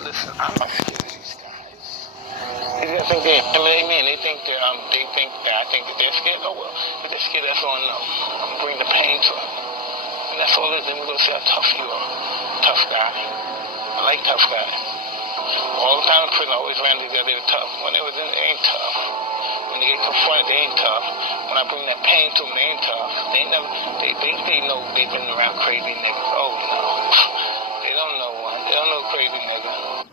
Listen, I'm not scared of these guys. They think they intimidate me, and they think that I think that they're scared. Oh well, if they're scared, that's all I know. I'm bring the pain to them, and that's all it is. Then we're gonna see how tough you are. Tough guy. I like tough guys. All the time in prison, I always ran these guys. They were tough. When they was in, they ain't tough. When they get confronted, they ain't tough. When I bring that pain to them, they ain't tough. They never. They know they've been around crazy niggas. Oh no. They don't know one. They don't know crazy nigga.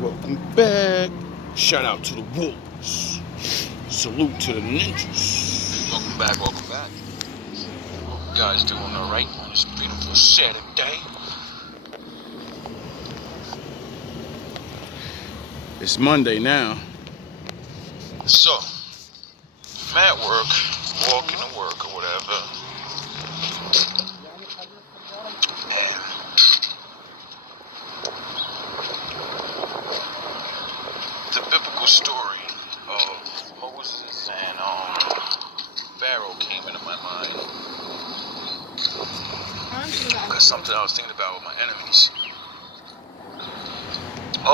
Welcome back. Shout out to the Wolves. Salute to the Ninjas. Welcome back. Hope you guys doing alright on this beautiful Saturday. It's Monday now. So, I'm at work, walking to work or whatever. And the biblical story of Moses and Pharaoh came into my mind. That's something I was thinking about with my enemies.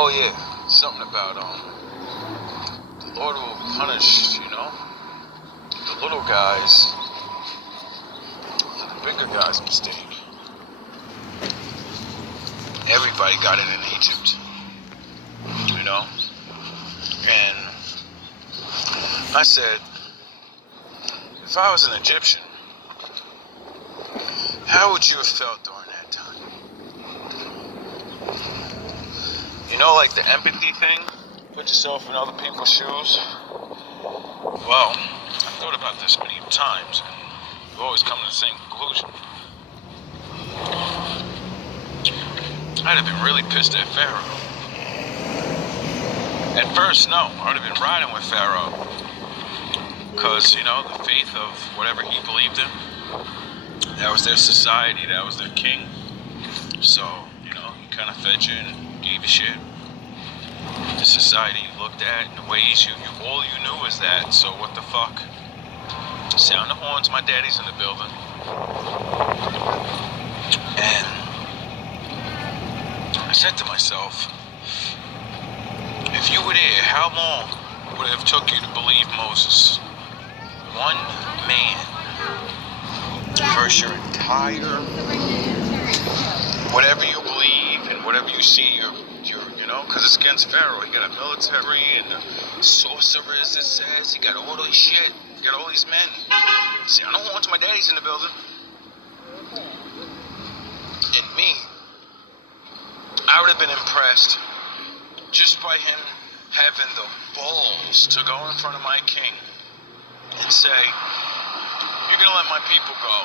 Oh yeah, something about the Lord will punish, the little guys, the bigger guys' mistake. Everybody got it in Egypt, And I said, if I was an Egyptian, how would you have felt during that time? Like the empathy thing? Put yourself in other people's shoes. Well, I thought about this many times, and you always come to the same conclusion. I'd have been really pissed at Pharaoh. At first, no, I would have been riding with Pharaoh. Because, the faith of whatever he believed in, that was their society, that was their king. So, he kind of fed you and gave you shit. The society you looked at, and the ways you all you knew was that, so what the fuck? Sound the horns, my daddy's in the building. And I said to myself, if you were there, how long would it have took you to believe Moses? One man versus your entire, whatever you believe and whatever you see, because it's against Pharaoh. He got a military and the sorcerers, it says. He got all this shit. He got all these men. See, I don't want my daddy's in the building. And me, I would have been impressed just by him having the balls to go in front of my king and say, you're going to let my people go.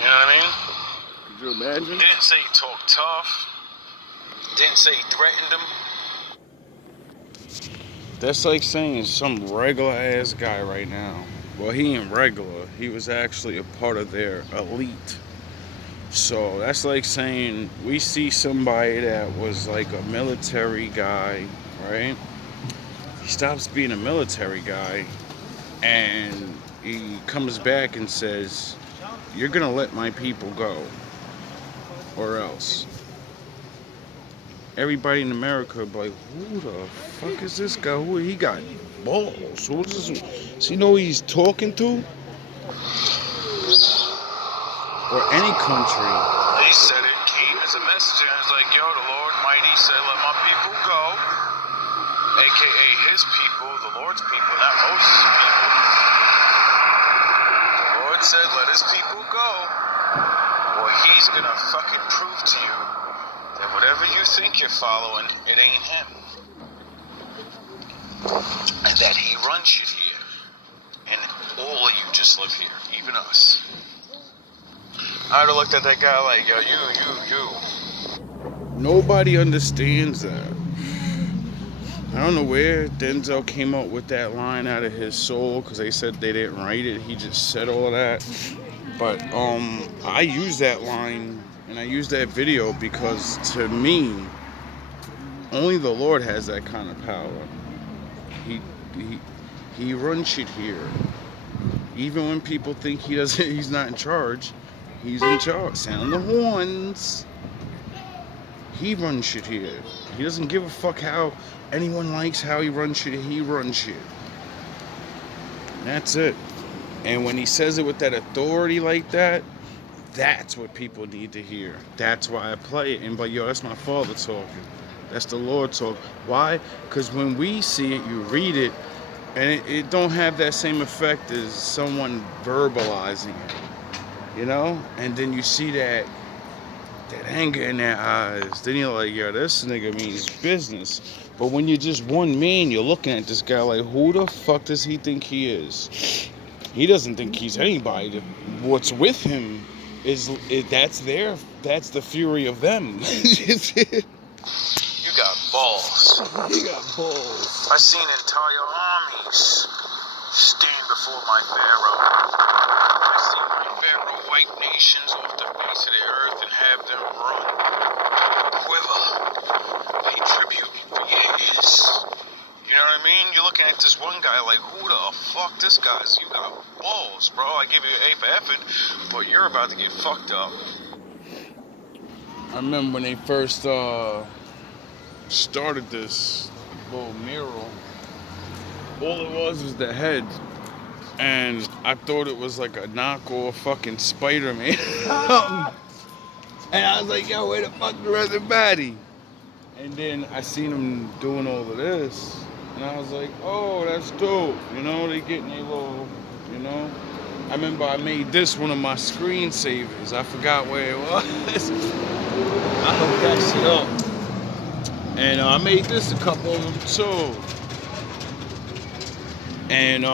You know what I mean? Could you imagine? Didn't say he talked tough. Didn't say he threatened him. That's like saying some regular ass guy right now. Well, he ain't regular. He was actually a part of their elite. So that's like saying we see somebody that was like a military guy, right? He stops being a military guy and he comes back and says, you're gonna let my people go or else. Everybody in America would be like, who the fuck is this guy? Who he got balls? Who is this? Does he know who he's talking to? Or any country. He said it came as a message, and I was like, yo, the Lord mighty said, let my people go. AKA his people, the Lord's people, not Moses' people. The Lord said, let his people go, or he's gonna fucking prove to you that whatever you think you're following, it ain't him. And that he runs shit here. And all of you just live here, even us. I would have looked at that guy like, yo, you. Nobody understands that. I don't know where Denzel came up with that line out of his soul, because they said they didn't write it. He just said all of that. But I use that line and I use that video because to me, only the Lord has that kind of power. He runs shit here. Even when people think he's not in charge, he's in charge. Sound the horns. He runs shit here. He doesn't give a fuck how anyone likes how he runs shit. He runs shit. And that's it. And when he says it with that authority like that, that's what people need to hear. That's why I play it. And but yo, that's my father talking. That's the Lord talking. Why? Because when we see it, you read it, and it don't have that same effect as someone verbalizing it. And then you see that anger in their eyes. Then you're like, yo, this nigga means business. But when you're just one man, you're looking at this guy like, who the fuck does he think he is? He doesn't think he's anybody. What's with him is that's the fury of them. You got balls. He got balls. I seen entire armies stand before my Pharaoh. I seen my Pharaoh wipe nations off the face of the earth and have them run, quiver, pay tribute for years. You know what I mean? You're looking at this one guy like, who the fuck this guy's? You got balls, bro. I give you an A for effort, but you're about to get fucked up. I remember when they first started this little mural. All it was the head, and I thought it was like a knockoff fucking Spider-Man. And I was like, yo, where the fuck the rest of the body? And then I seen them doing all of this, and I was like, oh, that's dope. You know, they getting a little, you know. I remember I made this one of my screensavers. I forgot where it was. I looked that shit up. And I made this a couple of them too. And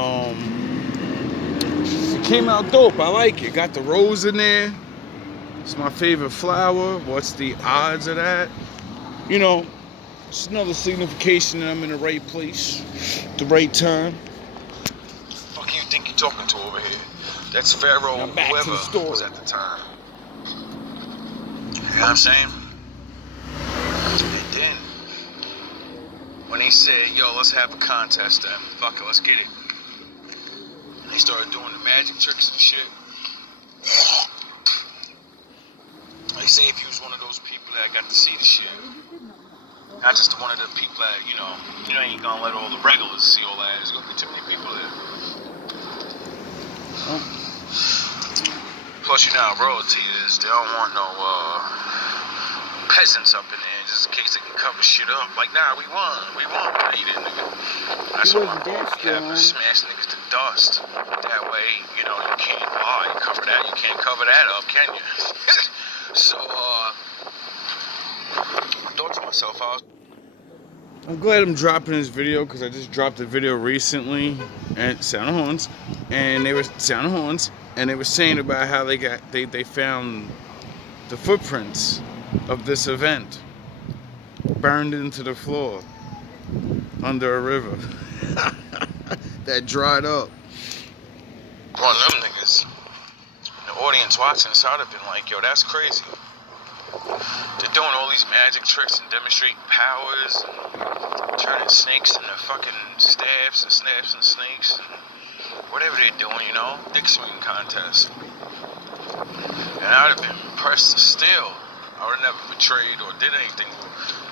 it came out dope. I like it. Got the rose in there. It's my favorite flower. What's the odds of that? You know, it's another signification that I'm in the right place, the right time. Fuck you think you're talking to over here? That's Pharaoh, Now back to the whoever story. was at the time. You know what I'm saying? And then, when they said, yo, let's have a contest then, fuck it, let's get it. And they started doing the magic tricks and shit. Like, say if you was one of those people that got to see the shit. Not just one of the people that, you ain't gonna let all the regulars see all that. There's gonna be too many people there. Plus, you know how royalty is. They don't want no peasants up in there just in case they can cover shit up. Like, nah, we won. We did, nigga. That's what my goal be having to smash niggas to dust. That way, you can't cover that. You can't cover that up, can you? So, I thought to myself, I'm glad I'm dropping this video because I just dropped a video recently at Sound of Horns, and they were saying about how they found the footprints of this event burned into the floor under a river that dried up. one of them niggas, the audience watching this, I'd have been like, yo, that's crazy. They're doing all these magic tricks and demonstrating powers and turning snakes into fucking staffs and snaps and snakes and whatever they're doing, dick swinging contests. And I would have been impressed still. I would have never betrayed or did anything.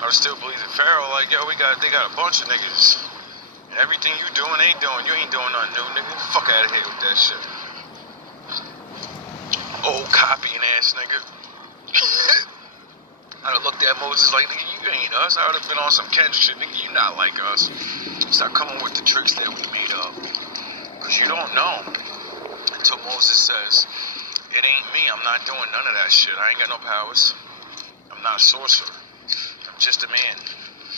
I would still believe in Pharaoh, like, yo, they got a bunch of niggas. And everything you doing, they doing. You ain't doing nothing new, nigga. Fuck out of here with that shit. Old copying ass nigga. I'd have looked at Moses like, nigga, you ain't us. I would have been on some Kendrick shit, nigga, you not like us. Stop coming with the tricks that we made up. Because you don't know until Moses says, it ain't me, I'm not doing none of that shit. I ain't got no powers. I'm not a sorcerer. I'm just a man.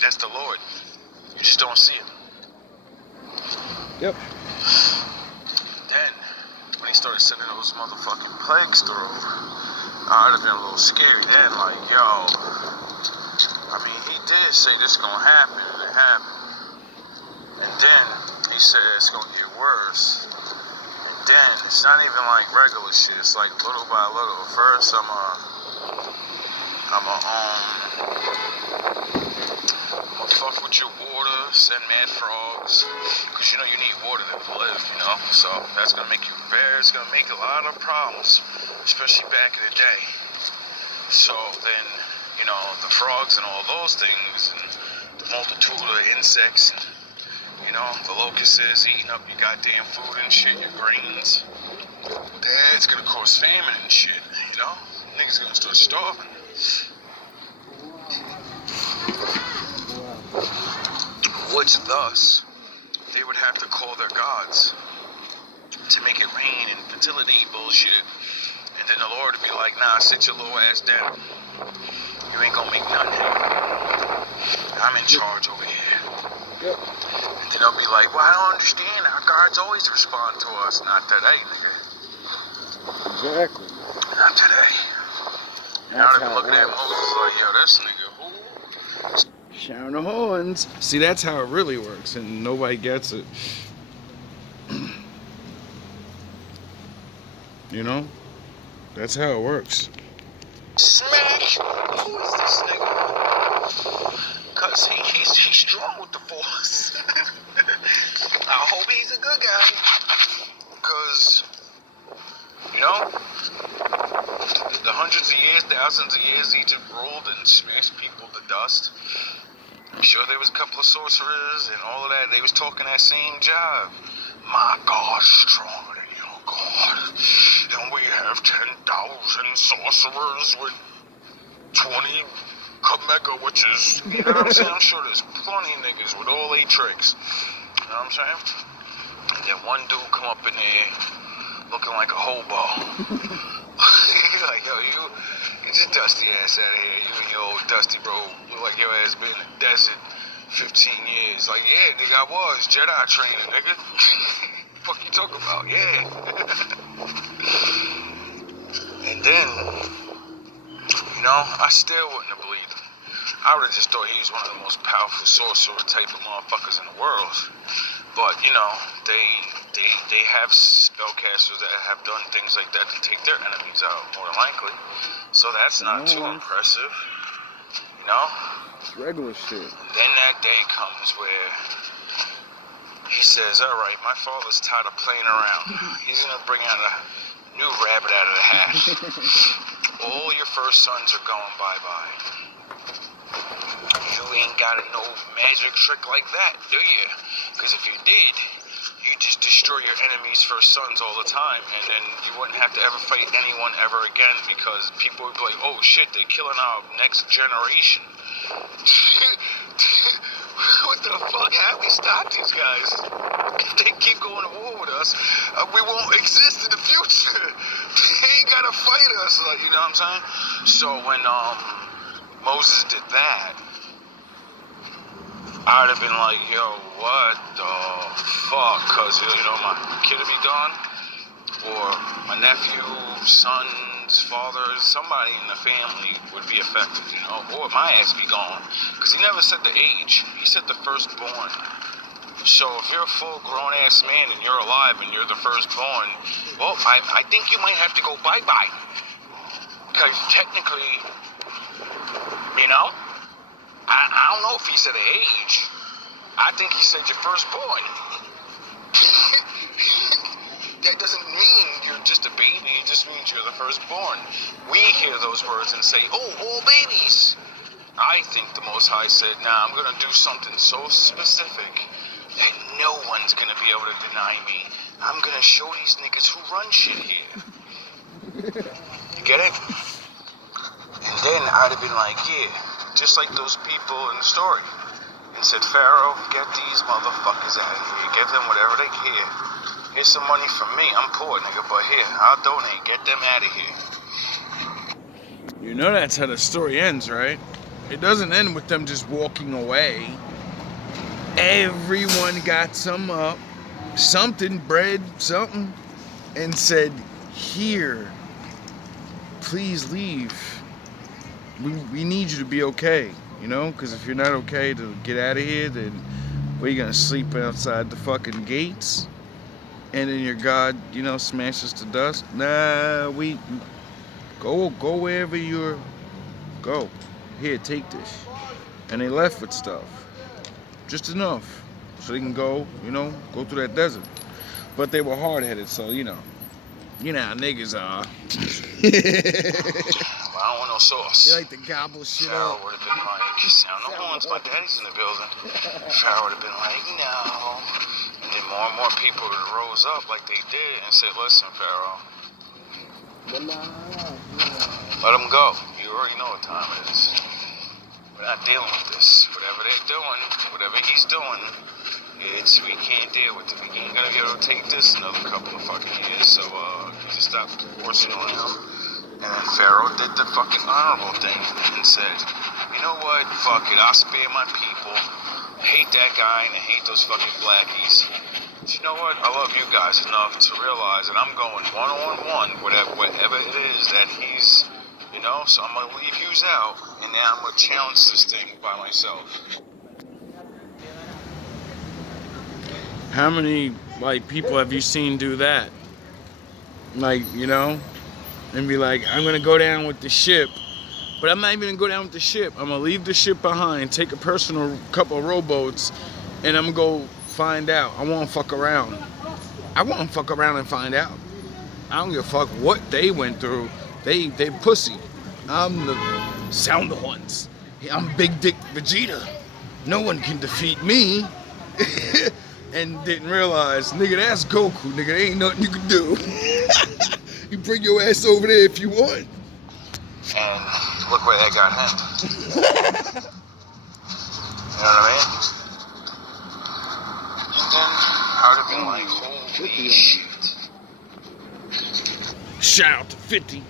That's the Lord. You just don't see him. Yep. Then, when he started sending those motherfucking plagues through, I'd have been a little scary then, like, yo, I mean, he did say this gonna happen, and it happened. And then, he said it's gonna get worse. And then, it's not even like regular shit, it's like little by little. First, I'ma fuck with your water, send mad frogs, cause you need water to live, so that's gonna make it's gonna make a lot of problems, especially back in the day. So then, the frogs and all those things, and the multitude of insects, and, the locusts eating up your goddamn food and shit, your grains, that's gonna cause famine and shit, niggas gonna start starving. Which thus, they would have to call their gods to make it rain and fertility bullshit. And then the Lord would be like, nah, sit your little ass down. You ain't gonna make nothing happen. I'm in charge over here. Yep. And then they'll be like, well, I don't understand. Our gods always respond to us. Not today, nigga. Exactly. Not today. And I'd have been looking at Moses like, yo, this nigga, who? Sound of Horns. See, that's how it really works, and nobody gets it. That's how it works. Smack! Who is this nigga? Cause he's strong with the force. I hope he's a good guy. Cause, the hundreds of years, thousands of years Egypt ruled and smashed people to dust. I'm sure there was a couple of sorcerers and all of that. They was talking that same jive. My God's stronger than your God. And we have 10,000 sorcerers with 20 mega witches. You know what I'm saying? I'm sure there's plenty of niggas with all 8 tricks. You know what I'm saying? And then one dude come up in there looking like a hobo. Like, yo, you get your dusty ass out of here. You and your old dusty bro look like your ass been in the desert 15 years. Like, yeah, nigga, I was Jedi training, nigga. Fuck you talking about? Yeah. And then, you know, I still wouldn't have believed him. I would have just thought he was one of the most powerful sorcerer type of motherfuckers in the world. But, you know, they have spellcasters that have done things like that to take their enemies out, more than likely. So that's not too impressive, you know? It's regular shit. And then that day comes where he says, all right, my father's tired of playing around. He's going to bring out a new rabbit out of the hat. All your first sons are going bye-bye. You ain't got no magic trick like that, do you? Because if you did, you just destroy your enemy's first sons all the time, and then you wouldn't have to ever fight anyone ever again, because people would be like, oh shit, they're killing our next generation. What the fuck? How we stop these guys? If they keep going to war with us, we won't exist in the future. They ain't gotta fight us, like, you know what I'm saying? So when Moses did that, I'd have been like, yo, what the fuck? Because, you know, my kid would be gone, or my nephew, son's father, somebody in the family would be affected, you know, or my ass be gone. Because he never said the age. He said the firstborn. So if you're a full-grown ass man and you're alive and you're the firstborn, well, I think you might have to go bye-bye. Because technically, you know, I don't know if he said the age. I think he said your firstborn. That doesn't mean you're just a baby. It just means you're the firstborn. We hear those words and say, oh, all babies. I think the Most High said, nah, I'm going to do something so specific that no one's going to be able to deny me. I'm going to show these niggas who run shit here. You get it? And then I'd have been like, yeah, just like those people in the story. And said, Pharaoh, get these motherfuckers out of here. Give them whatever they can. Here's some money from me. I'm poor, nigga, but here, I'll donate. Get them out of here. You know that's how the story ends, right? It doesn't end with them just walking away. Everyone got something, bread, something, and said, here, please leave. We need you to be okay, you know? Because if you're not okay to get out of here, then where you gonna sleep outside the fucking gates? And then your God, you know, smashes to dust? Nah, we go wherever you're. Go. Here, take this. And they left with stuff. Just enough. So they can go, you know, go through that desert. But they were hard-headed, so, you know how niggas are. Well, I don't want no sauce. You like to gobble shit Pharaoh up. would have been like, sound no horns, my daddy's in the building. Pharaoh would have been like, no. And then more and more people would have rose up like they did and said, listen, Pharaoh, let him go. You already know what time it is. We're not dealing with this. Whatever they're doing, whatever he's doing, we can't deal with it. We ain't gonna be able to take this another couple of fucking years. So, you just stop forcing on him. And then Pharaoh did the fucking honorable thing and said, you know what? Fuck it. I'll spare my people. Hate that guy and I hate those fucking blackies. But you know what? I love you guys enough to realize that I'm going one-on-one, whatever it is that he's, you know, so I'm going to leave yous out, and now I'm going to challenge this thing by myself. How many, like, people have you seen do that? Like, you know, and be like, I'm going to go down with the ship, but I'm not even going to go down with the ship. I'm going to leave the ship behind, take a personal couple of rowboats, and I'm going to go find out. I want to fuck around. I want to fuck around and find out. I don't give a fuck what they went through. They pussy. I'm the Sound the horns. I'm Big Dick Vegeta. No one can defeat me. And didn't realize, nigga, that's Goku. Nigga, there ain't nothing you can do. You bring your ass over there if you want. And look where that got him. You know what I mean? And then I would have been like, holy shit. Shout out to 50.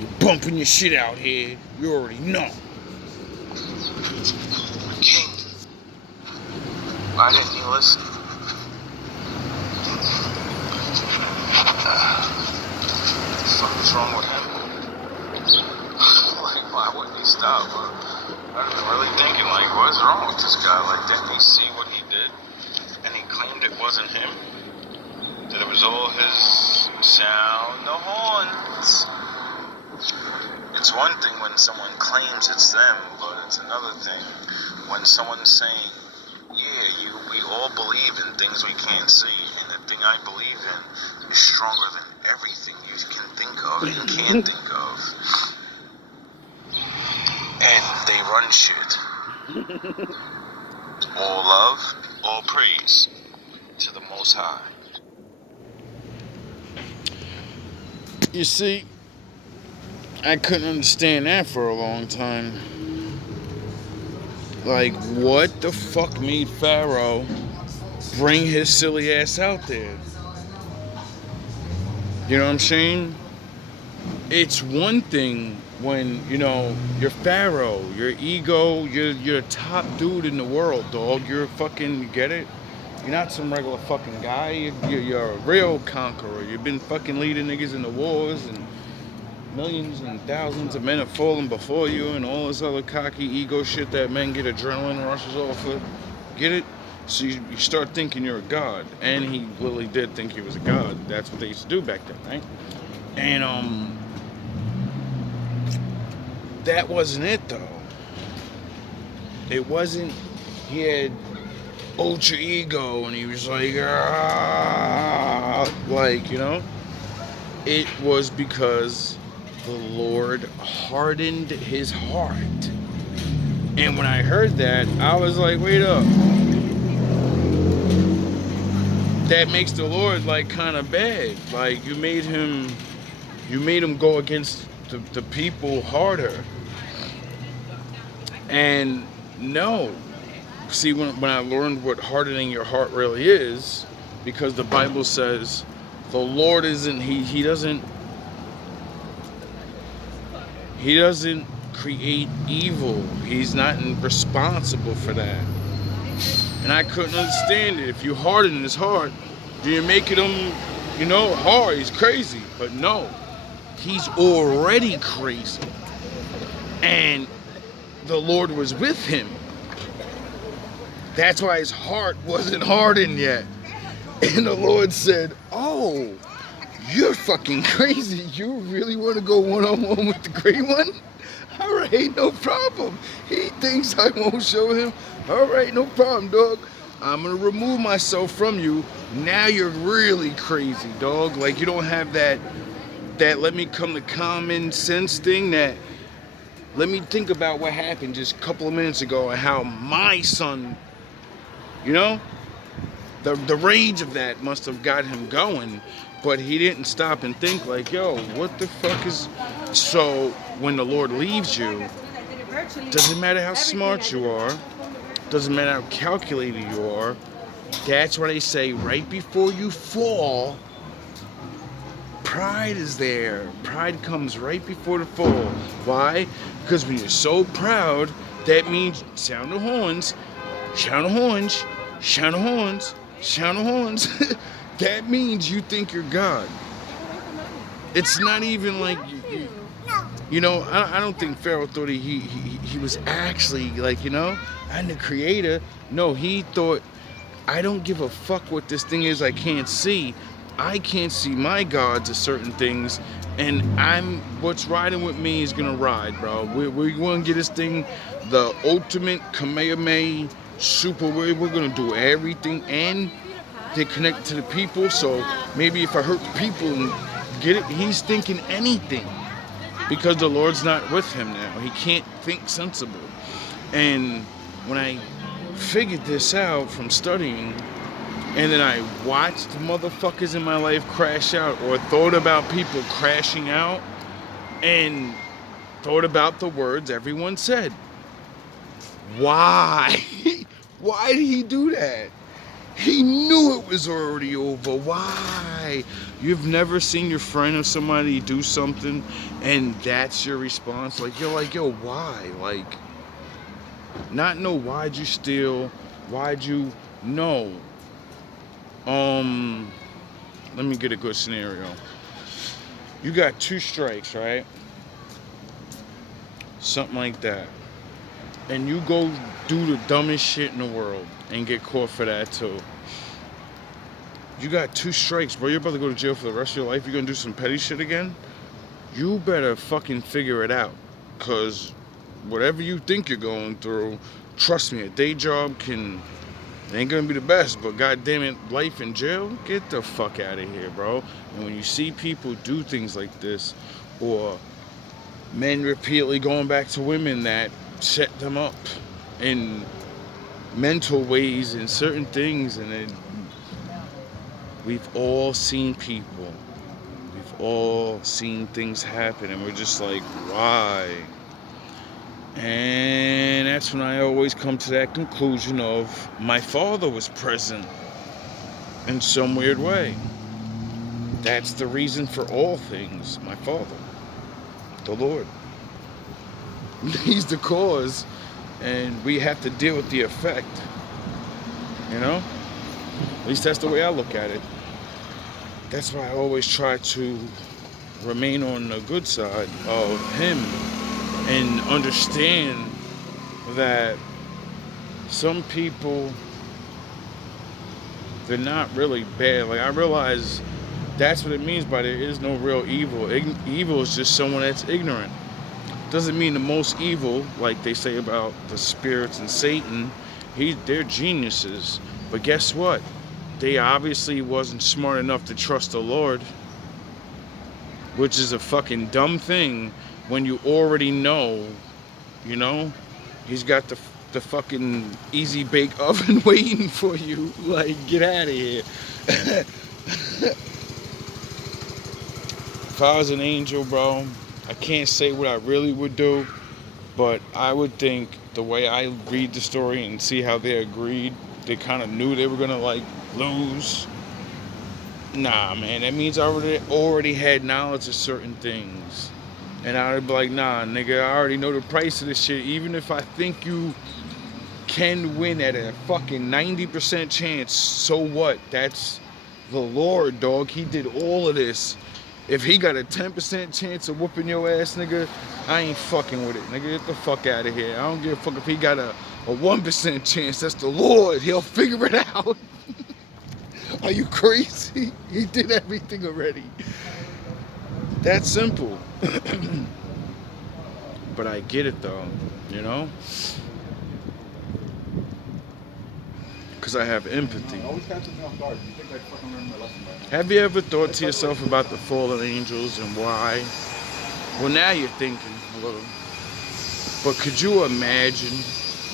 You're bumping your shit out here. You already know. King. Why didn't he listen? Something's wrong with him. Like, why wouldn't he stop? I've been really thinking, like, what's wrong with this guy? Like, didn't he see what he did? And he claimed it wasn't him? That it was all his sound, the horns. It's one thing when someone claims it's them, but it's another thing when someone's saying, yeah, we all believe in things we can't see, and the thing I believe in is stronger than everything you can think of and can think of. And they run shit. All love, all praise to the Most High. You see, I couldn't understand that for a long time. Like, what the fuck made Pharaoh bring his silly ass out there? You know what I'm saying? It's one thing when, you know, you're Pharaoh, your ego, you're the top dude in the world, dog. You're fucking, you get it? You're not some regular fucking guy. You're a real conqueror. You've been fucking leading niggas in the wars, and millions and thousands of men have fallen before you, and all this other cocky ego shit that men get adrenaline rushes off of. Get it? So you start thinking you're a god. And he literally did think he was a god. That's what they used to do back then, right? And that wasn't it though. It wasn't, he had ultra ego and he was like, you know? It was because the Lord hardened his heart. And when I heard that, I was like, wait up. That makes the Lord like kind of bad. Like you made him go against the people harder. And no. See, when I learned what hardening your heart really is, because the Bible says the Lord isn't, he doesn't create evil. He's not responsible for that. And I couldn't understand it. If you harden his heart, do you make it you know, hard? He's crazy. But no, he's already crazy. And the Lord was with him. That's why his heart wasn't hardened yet. And the Lord said, oh, you're fucking crazy. You really want to go one-on-one with the Great One? All right, no problem. He thinks I won't show him. All right, no problem, dog. I'm going to remove myself from you. Now you're really crazy, dog. Like, you don't have that let me come to common sense thing, that let me think about what happened just a couple of minutes ago and how my son, you know, the rage of that must have got him going, but he didn't stop and think like, yo, what the fuck is... So when the Lord leaves you, doesn't matter how smart you are, doesn't matter how calculated you are, that's why they say right before you fall, pride is there. Pride comes right before the fall. Why? Because when you're so proud, that means sound the horns, sound the horns, sound the horns, sound the horns. That means you think you're God. It's not even like, you know, I don't think Pharaoh thought he was actually like, you know, I'm the creator. No, he thought, I don't give a fuck what this thing is I can't see. I can't see my gods at certain things, and what's riding with me is gonna ride, bro. We're gonna get this thing, the ultimate Kamehameha super. We're gonna do everything, and they're connected to the people. So maybe if I hurt the people and get it, he's thinking anything. because the Lord's not with him now. He can't think sensible. And when I figured this out from studying, and then I watched motherfuckers in my life crash out, or thought about people crashing out, and thought about the words everyone said. Why? Why did he do that? He knew it was already over. Why? You've never seen your friend or somebody do something and that's your response? Like, you're like, yo, why? Like, not know why'd you steal? Why'd you... No. Let me get a good scenario. You got 2 strikes, right? Something like that. And you go do the dumbest shit in the world and get caught for that too. You got 2 strikes, bro. You're about to go to jail for the rest of your life. You're gonna do some petty shit again? You better fucking figure it out. Cause whatever you think you're going through, trust me, a day job it ain't gonna be the best, but goddamn it, life in jail, get the fuck out of here, bro. And when you see people do things like this, or men repeatedly going back to women that set them up in mental ways and certain things, and we've all seen people, we've all seen things happen, and we're just like, why? And that's when I always come to that conclusion of my father was present in some weird way. That's the reason for all things. My father, the Lord. He's the cause, and we have to deal with the effect. You know? At least that's the way I look at it. That's why I always try to remain on the good side of him and understand that some people, they're not really bad. Like, I realize that's what it means by there is no real evil. Evil is just someone that's ignorant. Doesn't mean the most evil, like they say about the spirits and Satan. They're geniuses. But guess what? They obviously wasn't smart enough to trust the Lord, which is a fucking dumb thing when you already know, you know, he's got the fucking easy bake oven waiting for you. Like, get out of here. If I was an angel, bro, I can't say what I really would do, but I would think the way I read the story and see how they agreed, they kind of knew they were gonna like lose. Nah, man, that means I already had knowledge of certain things. And I would be like, nah, nigga, I already know the price of this shit. Even if I think you can win at a fucking 90% chance, so what? That's the Lord, dog. He did all of this. If he got a 10% chance of whooping your ass, nigga, I ain't fucking with it. Nigga, get the fuck out of here. I don't give a fuck if he got a 1% chance. That's the Lord. He'll figure it out. Are you crazy? He did everything already. That's simple. But I get it though, you know? Because I have empathy. Have you ever thought to yourself about the fallen angels and why? Well, now you're thinking a little. But could you imagine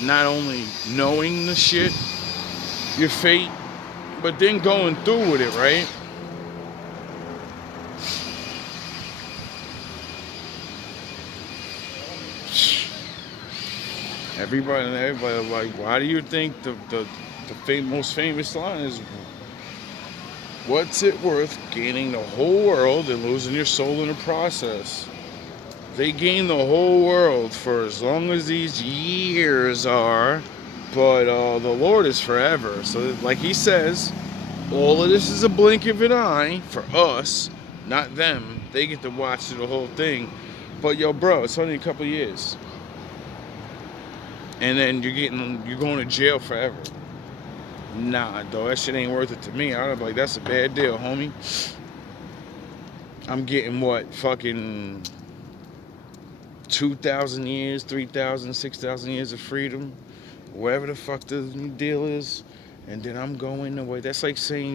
not only knowing the shit, your fate, but then going through with it, right? Everybody like, why do you think the most famous line is, what's it worth gaining the whole world and losing your soul in the process? They gain the whole world for as long as these years are, but the Lord is forever. So like he says, all of this is a blink of an eye for us, not them. They get to watch through the whole thing. But yo, bro, it's only a couple years. And then you're going to jail forever. Nah, dog, that shit ain't worth it to me. I'd be like, that's a bad deal, homie. I'm getting what, fucking 2,000 years, 3,000, 6,000 years of freedom, whatever the fuck the deal is, and then I'm going away. That's like saying